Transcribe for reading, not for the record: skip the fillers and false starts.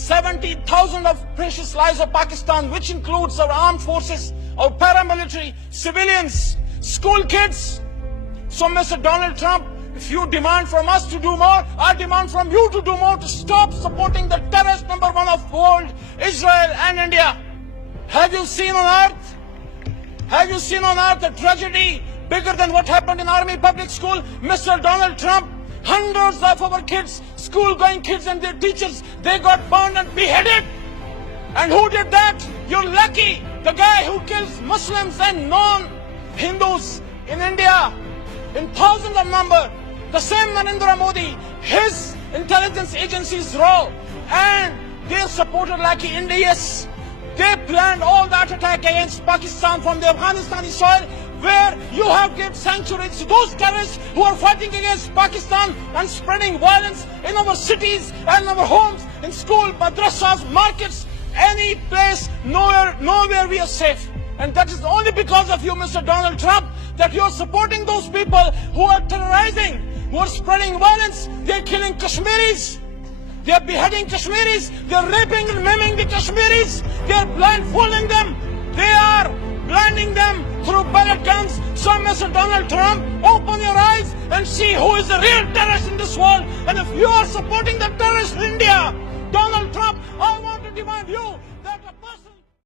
70,000 of precious lives of Pakistan, which includes our armed forces, our paramilitary, civilians, school kids. So Mr. Donald Trump, if you demand from us to do more, I demand from you to do more to stop supporting the terrorist number one of the world, Israel and India. Have you seen on earth? Have you seen on earth a tragedy bigger than what happened in Army Public School? Mr. Donald Trump, hundreds of our kids, school-going kids and their teachers, they got burned and beheaded. And who did that? You're lucky. The guy who kills Muslims and non-Hindus in India in thousands of number. The same Narendra Modi, his intelligence agencies raw, and they supported like Indians. They planned all that attack against Pakistan from the Afghanistani soil, where you have given sanctuary to those terrorists who are fighting against Pakistan and spreading violence in our cities and our homes, in school, madrasas, markets, any place, nowhere we are safe. And that is only because of you, Mr. Donald Trump, that you are supporting those people who are terrorizing, who are spreading violence. They are killing Kashmiris. They are beheading Kashmiris. They are raping and maiming the Kashmiris. They are blindfolding them. They are blinding them through pellet guns. So, Mr. Donald Trump, open your eyes and see who is the real terrorist in this world. And if you are supporting the terrorist in India, Donald Trump, I want to demand you